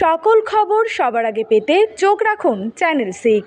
সকল খবর সবার আগে পেতে চোখ রাখুন চ্যানেল 6।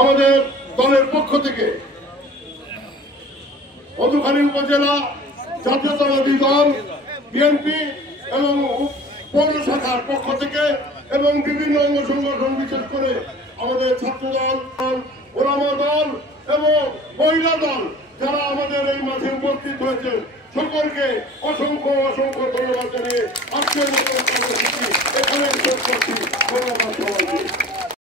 আমাদের দলের পক্ষ থেকে মধুখালী উপজেলা জাতীয়তাবাদী দল বিএনপি এবং পৌর শাখার পক্ষ থেকে এবং বিভিন্ন অঙ্গ সংগঠন বিশেষ করে আমাদের ছাত্র দল, ওলামা দল এবং মহিলা দল যারা আমাদের এই মাঠে উপস্থিত হয়েছে সকলকে অসংখ্য অসংখ্য ধন্যবাদ জানিয়ে আজকের মতো এখানে শেষ করছি। ধন্যবাদ সবাইকে।